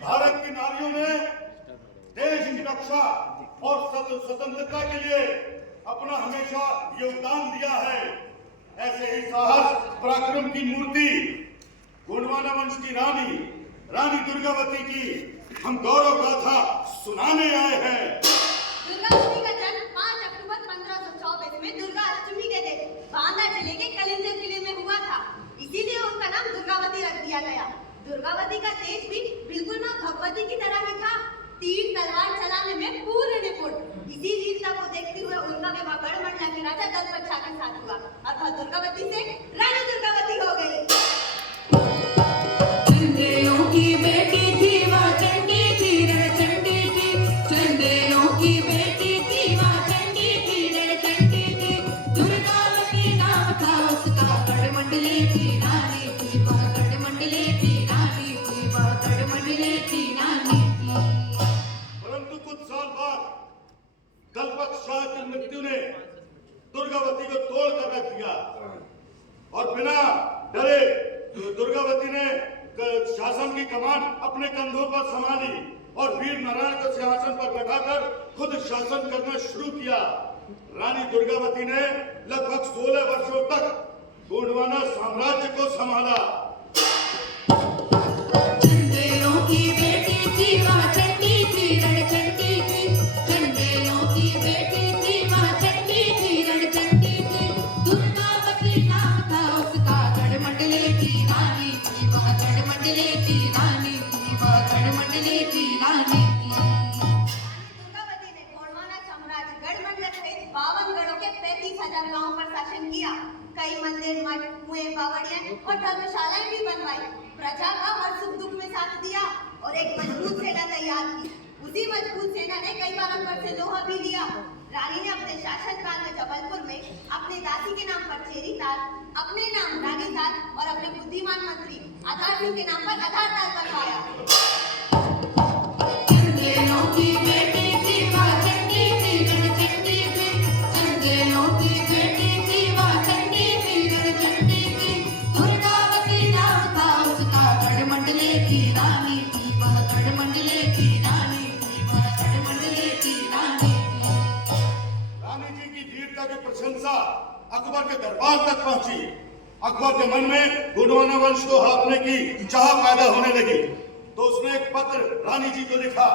भारत की नारियों ने देश की रक्षा और स्वतंत्रता के लिए अपना हमेशा योगदान दिया है। ऐसे ही साहस पराक्रम की मूर्ति गोंडवाना वंश की रानी दुर्गावती की हम गौरव गाथा सुनाने आए हैं। दुर्गावती का जन्म 5 अक्टूबर 1524 में दुर्गा अष्टमी के दिन बांदा जिले के कलिंजर किले में हुआ था। इसीलिए उनका नाम दुर्गावती रख दिया गया। दुर्गावती का तेज भी बिल्कुल मां भगवती की तरह ही था। तीर तलवार चलाने में पूर्ण निपुण। इसी वीरता को देखते हुए उनका विवाह गढ़मंडला के राजा दलपत शाह के साथ हुआ और वह दुर्गावती से रानी दुर्गावती हो गई। चंदेलों की बेटी थी वह चंडी थी रणचंडी थी। चंदेलों की बेटी थी वह चंडी थी रणचंडी थी। दुर्गावती नाम था उसका गढ़मंडले की रानी थी। वह गढ़मंडले की रानी थी। वह गढ़मंडले की रानी थी। परंतु कुछ साल बाद दलपत शाह की मृत्यु ने दुर्गावती को तोड़ कर रख दिया और बिना डरे दुर्गावती ने शासन की कमान अपने कंधों पर संभाली और वीर नारायण को सिंहासन पर बैठाकर खुद शासन करना शुरू किया। रानी दुर्गावती ने लगभग 16 वर्षों तक गोंडवाना साम्राज्य को संभाला। चंदेलों की बेटी थी वह चंडी थी रणचंडी थी। चंदेलों की बेटी थी वह चंडी थी रणचंडी थी। दुर्गावती नाम था उसका गढ़मंडले की रानी थी। वह गढ़मंडले की रानी थी। वह गढ़मंडले की रानी थी। दुर्गावती ने गोंडवाना साम्राज्य गढ़मंडल सहित 52 गढ़ों के 35,000 गांवों पर शासन किया। कई मंदिर, मठ, कुएं, बावड़ियां और धर्मशालाएं भी बनवाई। प्रजा का हर सुख दुख में साथ दिया और एक मजबूत सेना तैयार की। उसी मजबूत सेना ने कई बार अकबर से लोहा भी लिया। रानी ने अपने शासनकाल में जबलपुर में अपने दासी के नाम पर चेरी ताल, अपने नाम रानी ताल और अपने बुद्धिमान मंत्री आधार सिंह के नाम पर आधार ताल बनवाया। चंदेलों की बेटी थी वह चंडी थी रणचंडी थी। चंदेलों की बेटी थी वह चंडी थी रणचंडी थी। दुर्गावती नाम था उसका गढ़मंडले की रानी थी। वह गढ़मंडले की रानी थी। वह गढ़मंडले की रानी थी। रानी जी की वीरता की प्रशंसा अकबर के दरबार तक पहुंची। अकबर के मन में गोंडवाना वंश को हड़पने की चाह पैदा होने लगी तो उसने एक पत्र रानी जी को लिखा।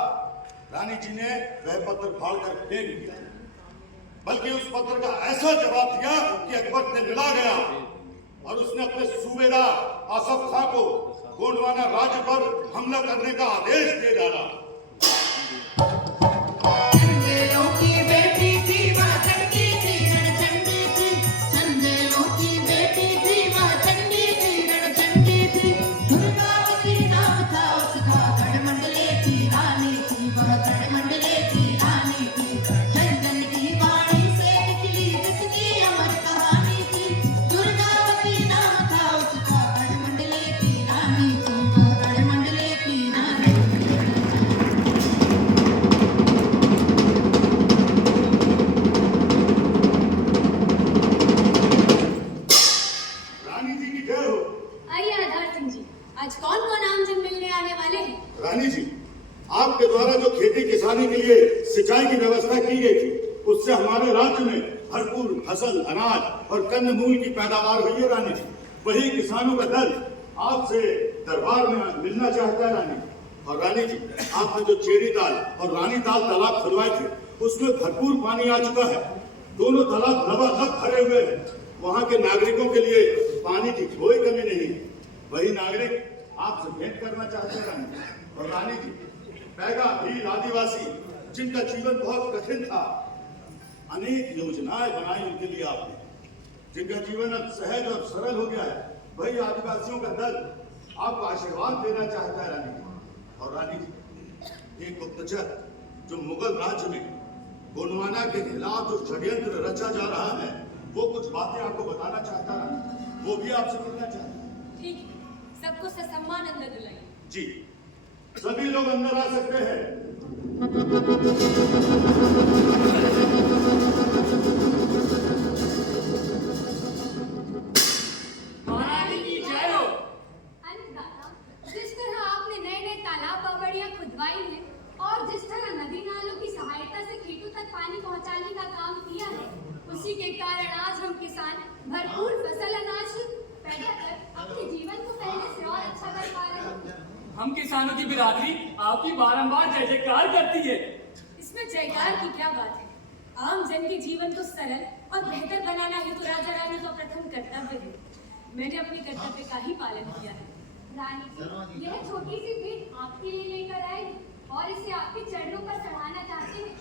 रानी जी ने वह पत्र फाड़कर फेंक दिया, बल्कि उस पत्र का ऐसा जवाब दिया कि अकबर ने मिला गया और उसने अपने सूबेदार आसफ खां को गोंडवाना राज्य पर हमला करने का आदेश दे डाला। चंदेलों की बेटी थी वह चंडी थी रणचंडी थी। चंदेलों की बेटी थी वह चंडी थी रणचंडी थी। दुर्गावती नाम था उसका गढ़मंडले की रानी थी। वह गढ़मंडले की रानी थी। चंदन की वाणी से निकली जिसकी अमर कहानी थी। दुर्गावती नाम था उसका गढ़मंडले की रानी थी। वह गढ़मंडले की रानी थी। रानी जी की जय हो। आइए आधार सिंह जी, आज कौन कौन आमजन मिलने आने वाले हैं? रानी जी, आपके द्वारा जो खेती किसानी के लिए सिंचाई की व्यवस्था की गई थी उससे हमारे राज्य में भरपूर फसल, अनाज और कंदमूल की पैदावार हुई है। रानी जी, वही किसानों का दल आपसे दरबार में मिलना चाहता है। रानी और रानी जी, आपने जो चेरी ताल और रानी ताल तालाब खुलवाए थे उसमें भरपूर पानी आ चुका है। दोनों तालाब लबालब भरे हुए हैं। वहाँ के नागरिकों के लिए पानी की कोई कमी नहीं है। वही नागरिक आपसे भेंट करना चाहते हैं। रानी और रानी जी, पैगा भील आदिवासी जिनका जीवन बहुत कठिन था, अनेक योजनाएं बनाई उनके लिए आपने, जिनका जीवन अब सहज और सरल हो गया है। वही आदिवासियों का दल आपको आशीर्वाद देना चाहता है। रानी जी और रानी जी, एक गुप्तचर जो मुगल राज्य में गोंडवाना के खिलाफ जो षड्यंत्र रचा जा रहा है वो कुछ बातें आपको बताना चाहता है। वो भी आपसे मिलना चाहता है। ठीक है, सबको ससम्मान अंदर बुलाइए। जी, सभी लोग अंदर आ सकते हैं। अन्नदाता, जिस तरह आपने नए नए तालाब, बावड़ियां भरपूर फसल अनाज पैदा कर अपने जीवन को पहले से और अच्छा कर पा रहे हैं। हम किसानों की बिरादरी आपकी बारंबार जय जयकार करती है। इसमें जयकार की क्या बात है? आम जन के जीवन को सरल और बेहतर बनाना ही तो राजा रानी का प्रथम कर्तव्य है। मैंने अपने कर्तव्य का ही पालन किया है। रानी जी, यह छोटी सी भेंट आपके लिए लेकर आए हैं और इसे आपके चरणों पर चढ़ाना चाहते हैं।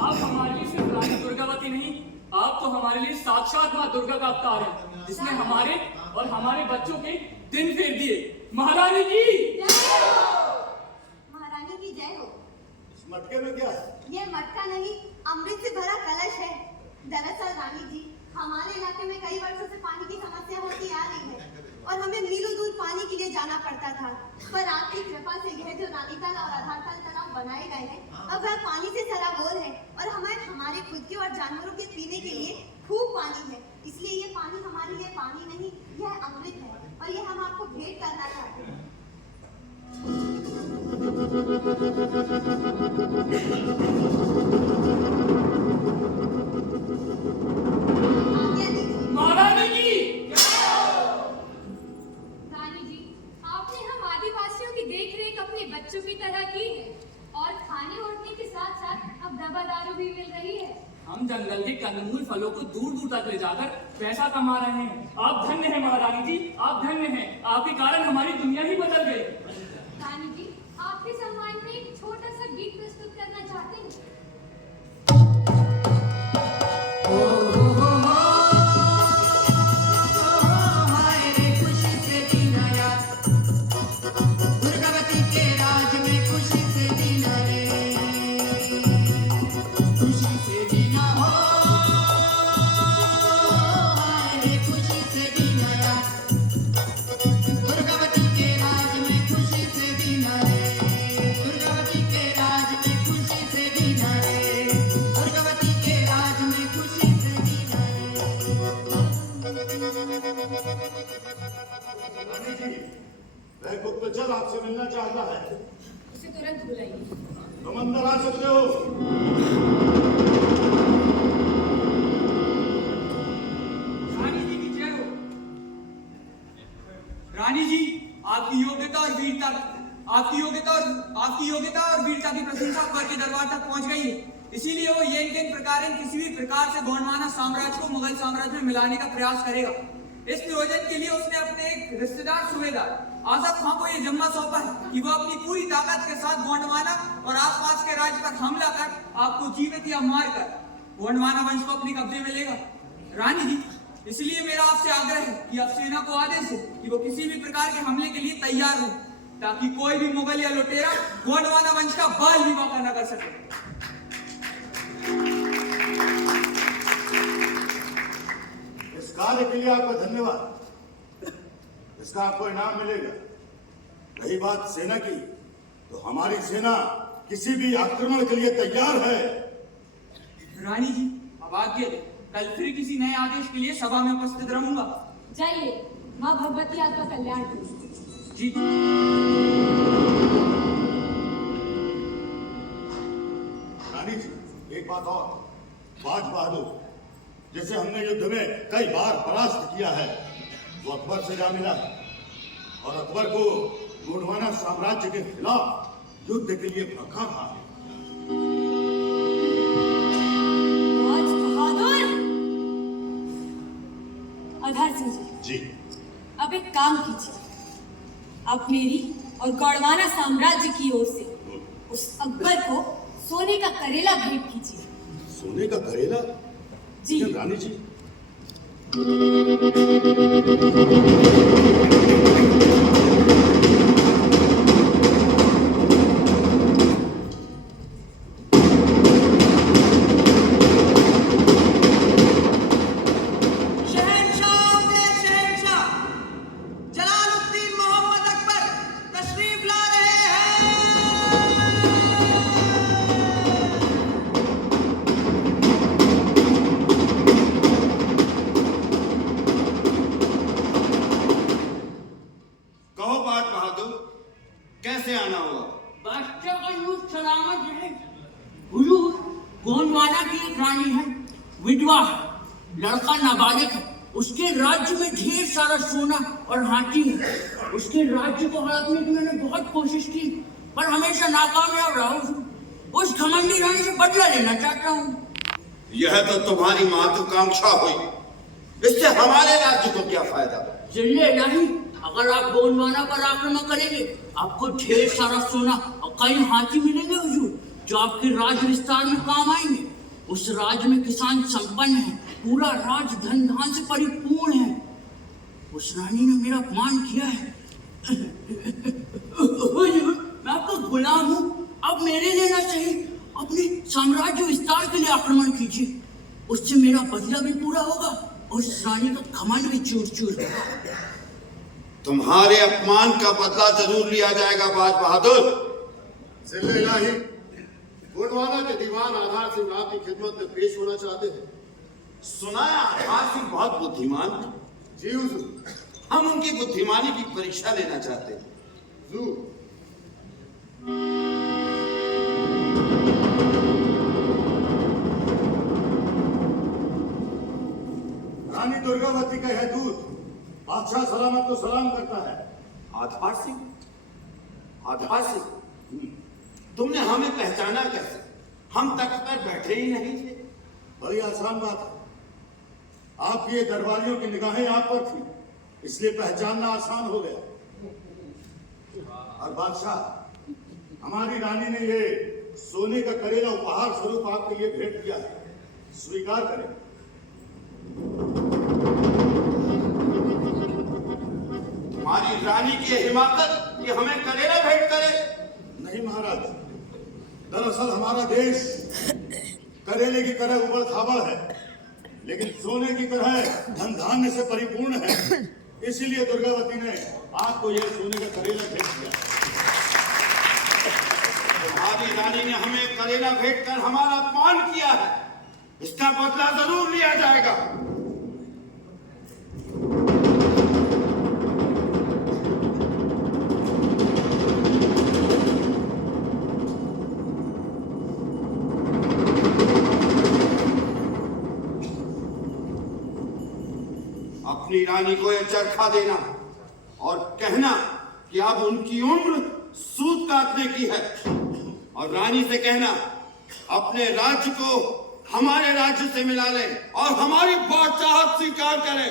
आप हमारे लिए सिर्फ रानी दुर्गावती नहीं, आप तो हमारे लिए साक्षात माँ दुर्गा का अवतार है, जिसने हमारे और हमारे बच्चों के दिन फेर दिए। महारानी की महारानी की जय हो। इस मटके में क्या है? ये मटका नहीं, अमृत से भरा कलश है। दरअसल रानी जी, हमारे इलाके में कई वर्षों से पानी की समस्या होती आ रही है और हमें मीलों दूर पानी के लिए जाना पड़ता था। पर आपकी कृपा से यह जो रानीताल और आधारताल तालाब बनाए गए हैं, अब वह पानी से सराबोर है और हमारे खुद के और जानवरों के पीने के लिए खूब पानी है। इसलिए ये पानी हमारे लिए पानी नहीं, यह अमृत है और यह हम आपको भेंट करना चाहते हैं। आज्ञा दीजिए। महारानी की रानी जी, आपने हम आदिवासियों की देखरेख अपने बच्चों की तरह की है और खाने ओढ़ने के साथ साथ अब दवा दारू भी मिल रही है। हम जंगल के कंदमूल फलों को दूर दूर तक ले जाकर पैसा कमा रहे हैं। आप धन्य हैं महारानी जी, आप धन्य हैं। आपके कारण हमारी दुनिया ही बदल गई। रानी जी, आपके सम्मान में एक छोटा सा गीत प्रस्तुत करना चाहते हैं। हाय रे खुशी से दिन आया, दुर्गावती के राज में खुशी से दिन रे, खुशी से दिन हो। हाय रे खुशी से दिन आया, दुर्गावती के राज में खुशी से दिन रे, दुर्गावती के राज में खुशी से दिन रे, दुर्गावती के राज में खुशी से दिन रानी जी, वह गुप्तचर आपसे मिलना चाहता है। उसे तुरंत बुलाइए। तुम अंदर आ सकते हो। रानी जी की जय हो। रानी जी, आपकी योग्यता और वीरता की प्रशंसा अकबर के दरबार तक पहुंच गई है। इसीलिए वो येन प्रकार किसी भी प्रकार से गोंडवाना साम्राज्य को मुगल साम्राज्य में मिलाने का प्रयास करेगा। इस प्रयोजन के लिए उसने अपने एक रिश्तेदार सूबेदार आजम खां को यह जिम्मा सौंपा है कि वो अपनी पूरी ताकत के साथ गोंडवाना और आसपास के राज्य पर हमला कर आपको जीवित या मार कर गोंडवाना वंश को अपने कब्जे में लेगा। रानी जी, इसलिए मेरा आपसे आग्रह है कि आप सेना को आदेश है कि वो किसी भी प्रकार के हमले के लिए तैयार हो, ताकि कोई भी मुगल या लुटेरा गोंडवाना वंश का बाल भी वाक़ा न कर सके। इस कार्य के लिए आपका धन्यवाद। इसका आपको इनाम मिलेगा। रही बात सेना की, तो हमारी सेना किसी भी आक्रमण के लिए तैयार है। रानी जी, अब आज्ञा दें, कल फिर किसी नए आदेश के लिए सभा में उपस्थित रहूंगा। जाइए, माँ भगवती आपका कल्याण करे। जी। रानी जी, एक बात और, बाज बहादुर जैसे हमने युद्ध में कई बार परास्त किया है, वो अकबर से जा मिला है और अकबर को गोंडवाना साम्राज्य के खिलाफ युद्ध के लिए भड़का रहा है। बाज बहादुर! आधार सिंह जी, जी, अब एक काम कीजिए। आप मेरी और गोंडवाना साम्राज्य की ओर से उस अकबर को सोने का करेला भेंट कीजिए। सोने का करेला? जी रानी जी, जलालुद्दीन मोहम्मद अकबर तशरीफ ला रहे हैं। कहो बाज बहादुर, कैसे आना हुआ? बादशाह का यूं सलामत रहे। हुजूर, गोंडवाना की एक रानी है, विधवा है, लड़का नाबालिग है, उसके राज्य में ढेर सारा सोना और हाथी है। उसके राज्य को हड़पने की मैंने बहुत कोशिश की, पर हमेशा नाकामयाब रहा हूँ। उस घमंडी रानी से बदला लेना चाहता हूँ। यह तो तुम्हारी महत्वाकांक्षा हुई, इससे हमारे राज्य को क्या फायदा? जिले नहीं, अगर आप गोंडवाना पर आक्रमण करेंगे, आपको ढेर सारा सोना और कई हाथी मिलेंगे हुजूर, जो आपके राज्य विस्तार में काम आएंगे। उस राज्य में किसान संपन्न है, पूरा राज्य धन धान से परिपूर्ण है। उस रानी ने मेरा अपमान किया है। हुजूर, मैं आपका गुलाम हूँ, अब मेरे लिए ना सही अपने साम्राज्य विस्तार के लिए आक्रमण कीजिए, उससे मेरा बदला भी पूरा होगा और उस रानी का घमंड भी चूर चूर होगा। तुम्हारे अपमान का बदला जरूर लिया जाएगा बाज बहादुर। जिले इलाही, गोंडवाना के दीवान आधार सिंह आपकी खिदमत में पेश होना चाहते हैं। सुना है आधार सिंह बहुत बुद्धिमान है। जी हुजूर। हम उनकी बुद्धिमानी की परीक्षा लेना चाहते हैं। हुजूर। रानी दुर्गावती का यह दूत बादशाह सलामत को सलाम करता है। आधार सिंह, आधार सिंह, तुमने हमें पहचाना कैसे? हम तख्त पर बैठे ही नहीं थे। बड़ी आसान बात है, आपकी ये दरबारियों की निगाहें आप पर थी, इसलिए पहचानना आसान हो गया। और बादशाह, हमारी रानी ने ये सोने का करेला उपहार स्वरूप आपके लिए भेंट किया है, स्वीकार करें। हमारी रानी की हिमाकत ये हमें करेला भेंट करे? नहीं महाराज, दरअसल हमारा देश करेले की तरह उबड़ खाबड़ है, लेकिन सोने की तरह धन धान्य से परिपूर्ण है। इसीलिए दुर्गावती ने आपको यह सोने का करेला भेंट किया। तुम्हारी रानी ने हमें करेला भेंट कर हमारा अपमान किया है, इसका बदला जरूर लिया जाएगा। अपनी रानी को यह चरखा देना और कहना कि अब उनकी उम्र सूत काटने की है, और रानी से कहना अपने राज्य को हमारे राज्य से मिला ले और हमारी बादशाहत स्वीकार करे,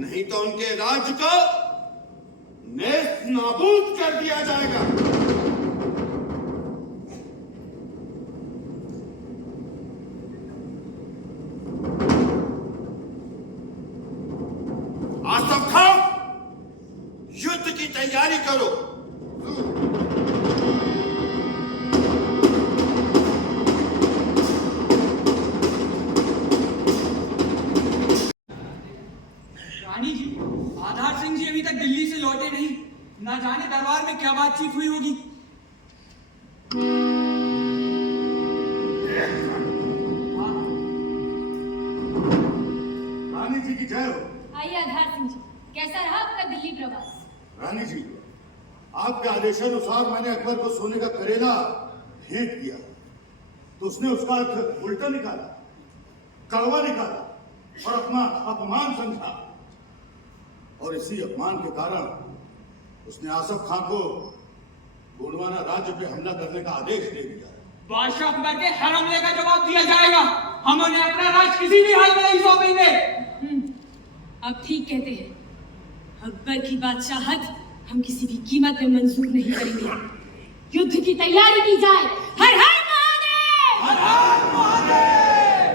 नहीं तो उनके राज्य को नेस्त नाबूद कर दिया जाएगा। आसफ खान, युद्ध की तैयारी करो। रानी जी, आधार सिंह जी अभी तक दिल्ली से लौटे नहीं, ना जाने दरबार में क्या बातचीत हुई होगी। रानी जी की जय हो। आइए आधार सिंह जी, कैसा रहा आपका दिल्ली प्रवास? रानी जी, आपके आदेशानुसार मैंने अकबर को सोने का करेला भेंट किया, तो उसने उसका अर्थ उल्टा निकाला, कड़वा निकाला और अपना अपमान समझा, और इसी अपमान के कारण उसने आसफ खान को गोंडवाना राज्य पे हमला करने का आदेश दे दिया। बादशाह अकबर के हर हमले का जवाब दिया जाएगा। हम उन्हें अपना राज किसी भी हाल में नहीं सौंपेंगे। आप ठीक कहते हैं, अकबर की बादशाहत हम किसी भी कीमत में मंजूर नहीं करेंगे। युद्ध की तैयारी की जाए। हर हर महादेव! हर हर महादेव!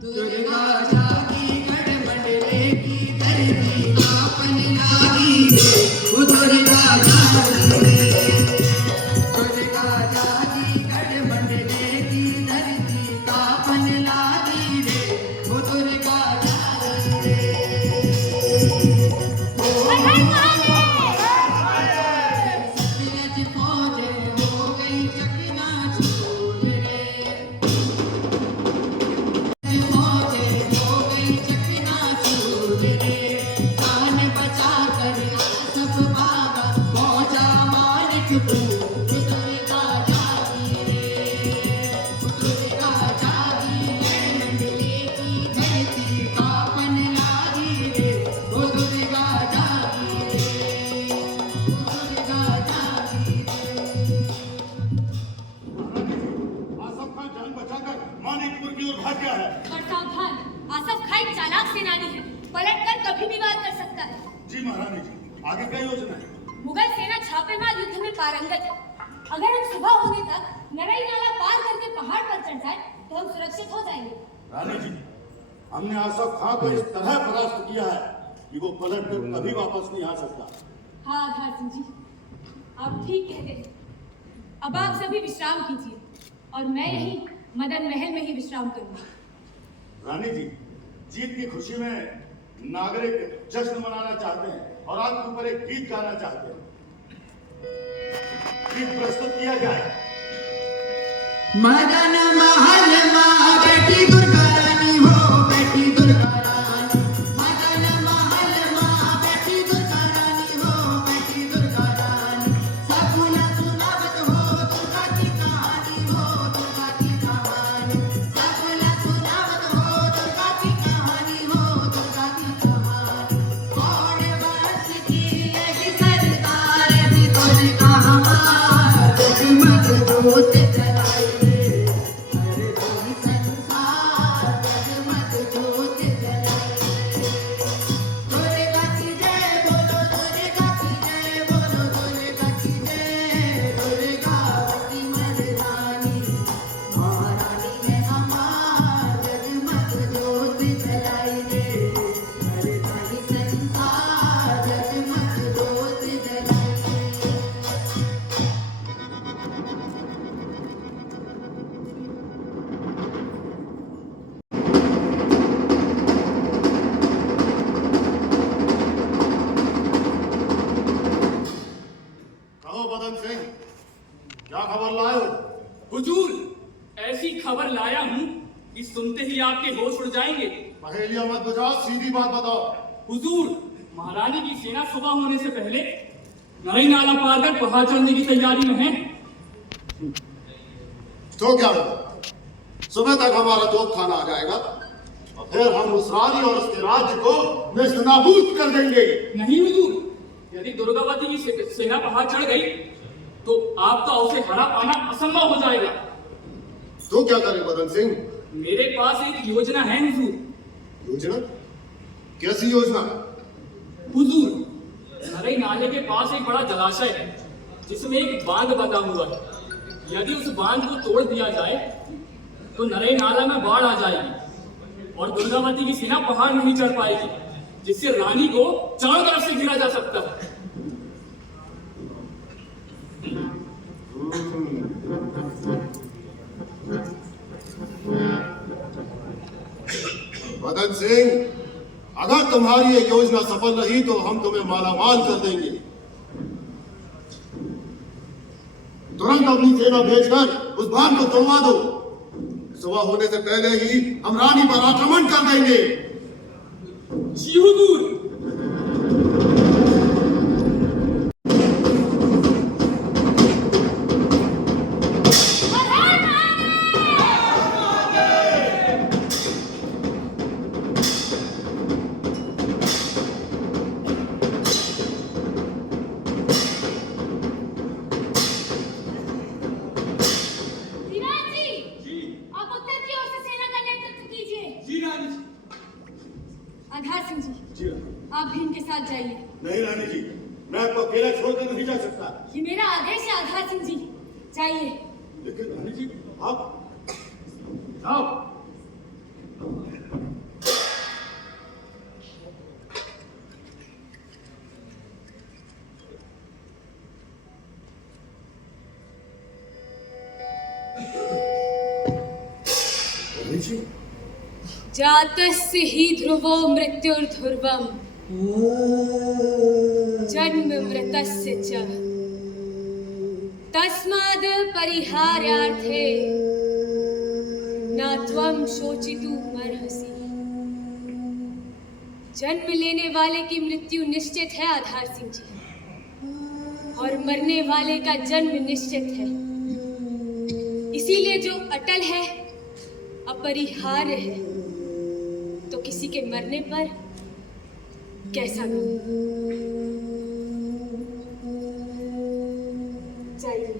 दुर्गा जागी गढ़ मंडले की धरती आपन लागी रे, वो दुर्गा जागी रे। दुर्गा जागी गढ़ मंडले की धरती आपन लागी रे, वो दुर्गा जागी रे। हर हर महादेव! सत्यज फौज हो गई चकनाचूर रे। चुप दुर्गा जागी रे, दुर्गा जागी मंडले की धरती कांपन लागी रे, वो दुर्गा जागी रे, दुर्गा जागी रे। आसफ खान जान बचाकर मानिकपुर की ओर भाग गया है। और सावधान, आसफ खान एक चालाक सेनानी है, पलटकर कभी भी वार कर सकता है। जी महारानी जी, आगे क्या योजना है? मुगल सेना छापेमार युद्ध में पारंगत है। अगर हम सुबह होने तक नरई नाला पार करके पहाड़ पर चढ़ जाए तो हम सुरक्षित हो जाएंगे। रानी जी, हमने आसफ खान को इस तरह परास्त किया है कि वो पलट कर कभी वापस नहीं आ सकता। हाँ आधार सिंह जी, आप ठीक कहते हैं। अब आप सभी विश्राम कीजिए और मैं यही मदन महल में ही विश्राम करूंगा। रानी जी, जीत की खुशी में नागरिक जश्न मनाना चाहते हैं और आपके ऊपर एक गीत गाना चाहते हैं। गीत प्रस्तुत किया जाए। मदन महल माँ बैठी दुर्गा रानी हो, बैठी दुर्गा रानी। मदन महल माँ बैठी दुर्गा रानी हो, बैठी दुर्गा रानी। सपना सुनावत हो दुर्गा की कहानी हो, दुर्गा की कहानी। सपना सुनावत हो दुर्गा की कहानी हो, दुर्गा की कहानी। कौन वर्ष की यही सरकार भी दुर्गा हमार, जगमग जोत जलाई रे, हर कोई संसार जगमग जोत जलाई रे। दुर्गा की जय बोलो, दुर्गा की जय बोलो, दुर्गा की जय। दुर्गावती मर्दानी महारानी है हमार, जगमग जोत जलाई रे, हर कोई संसार जगमग जोत जलाई रे। कहो बदन सिंह, क्या खबर लाए हो? हुजूर, ऐसी खबर लाया हूँ कि सुनते ही आपके होश उड़ जाएंगे। पहेलियां मत बुझाओ, सीधी बात बताओ। हुजूर, महारानी की सेना सुबह होने से पहले नरई नाला पार कर पहाड़ चढ़ने की तैयारी में है। तो क्या होगा? सुबह तक हमारा तोप खाना आ जाएगा और फिर हम उस रानी और उसके राज्य को नेस्तनाबूद कर देंगे। नहीं हुजूर, यदि दुर्गावती की सेना पहाड़ चढ़ गई तो आपका उसे हरा पाना असंभव हो जाएगा। तो क्या करें बदन सिंह? मेरे पास एक योजना है हुजूर। योजना? कैसी योजना? हुजूर, नरई नाले के पास एक बड़ा जलाशय है जिसमें एक बांध बना हुआ है। यदि उस बांध को तोड़ दिया जाए तो नरई नाला में बाढ़ आ जाएगी और दुर्गावती की सेना पहाड़ नहीं चढ़ पाएगी, जिससे रानी को चारों तरफ से घिरा जा सकता है। बदन सिंह, अगर तुम्हारी ये योजना सफल रही तो हम तुम्हें मालामाल कर देंगे। तुरंत अपनी सेना भेजकर उस बांध को तोड़वा दो। सुबह होने से पहले ही हम रानी पर आक्रमण कर देंगे। जी हुजूर। दीवान जी, आप उत्तर की ओर से सेना का नेतृत्व कीजिए। जी रानी। आधार सिंह जी, जी आप भी इनके साथ जाइए। नहीं रानी जी, मैं आपको अकेला छोड़कर नहीं जा सकता। ये मेरा आदेश है आधार सिंह जी, जाइए। लेकिन रानी जी, आप जाओ। रानी जी, जातस्य हि ध्रुवो मृत्युर्ध्रुवम् जन्म मृतस्य च तस्माद् परिहार्यार्थे न त्वं शोचितुमर्हसि। जन्म लेने वाले की मृत्यु निश्चित है आधार सिंह जी, और मरने वाले का जन्म निश्चित है। इसीलिए जो अटल है अपरिहार्य है, तो किसी के मरने पर कैसा गम। जाइए।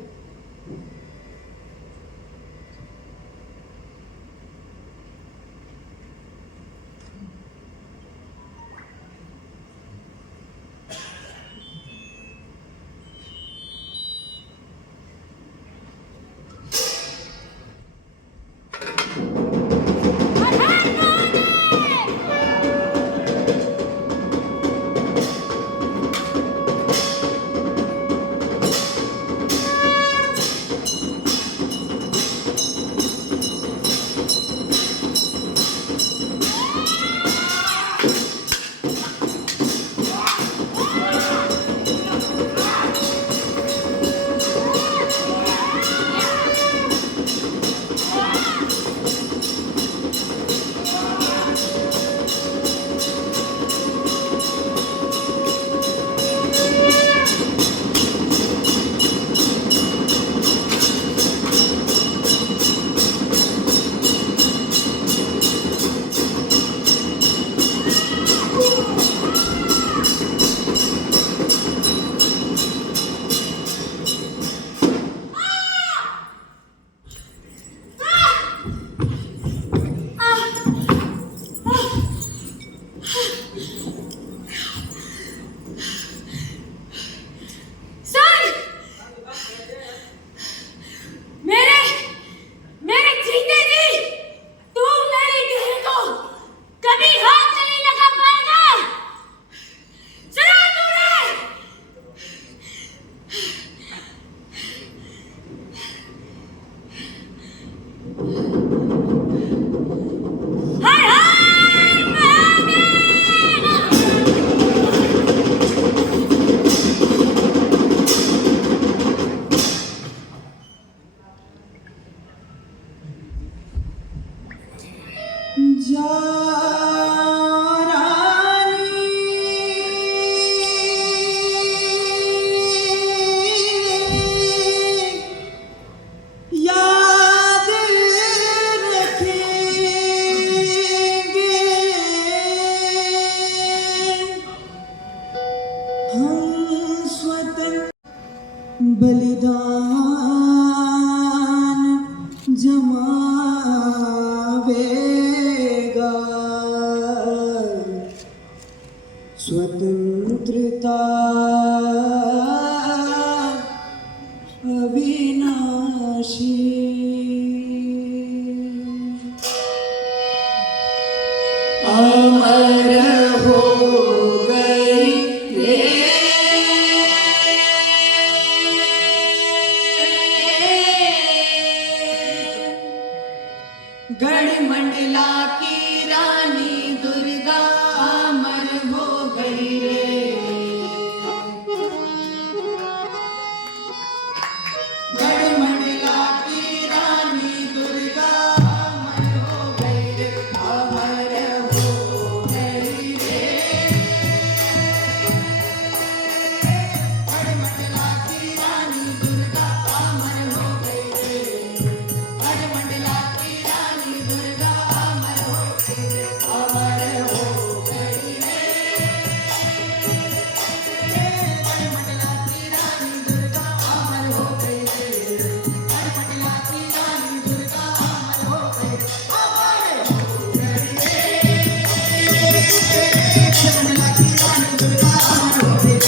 बलिदान जमावेगा, स्वतंत्रता अविनाशी। अमर हो गई रे गढ़मंडला की रानी दुर्गा, अमर हो गई रे। गढ़मंडला की रानी दुर्गा, अमर हो गई रे, अमर हो गई रे। गढ़मंडला की रानी दुर्गा, अमर हो गई रे। गढ़मंडला की रानी दुर्गा, अमर हो गई रे, अमर हो गई रे। गढ़मंडला की रानी दुर्गा, अमर हो गई रे। गढ़मंडला की रानी दुर्गा, अमर हो गई रे, अमर हो गई रे। गढ़मंडला की रानी दुर्गा, अमर हो गई रे।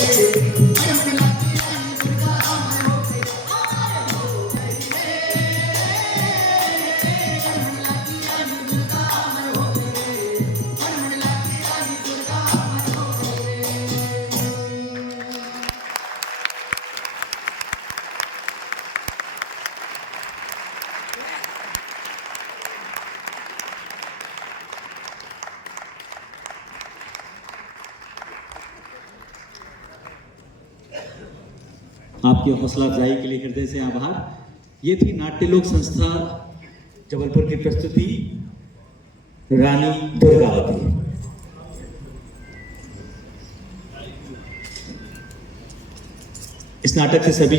गढ़मंडला की रानी दुर्गा, अमर हो गई रे, अमर हो गई रे। गढ़मंडला की रानी दुर्गा, अमर हो गई रे। गढ़मंडला की रानी दुर्गा, अमर हो गई रे। आपकी हौसला अफजाई के लिए हृदय से आभार। ये थी नाट्य लोक संस्था जबलपुर की प्रस्तुति रानी दुर्गावती। इस नाटक से सभी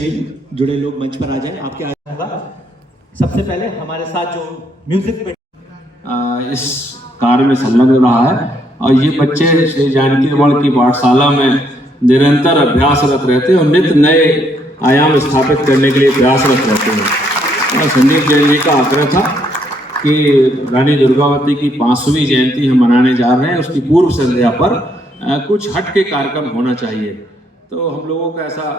जुड़े लोग मंच पर आ जाएं। आपके आगे होगा सबसे पहले हमारे साथ जो म्यूजिक पे इस कार्य में संलग्न रहा है और ये बच्चे श्री जानकी रमण की पाठशाला में निरंतर अभ्यासरत रहते हैं और नित्य नए आयाम स्थापित करने के लिए प्रयासरत रहते हैं। और संदीप जैन जी का आग्रह था कि रानी दुर्गावती की 5वीं जयंती हम मनाने जा रहे हैं, उसकी पूर्व संध्या पर कुछ हट के कार्यक्रम होना चाहिए। तो हम लोगों का ऐसा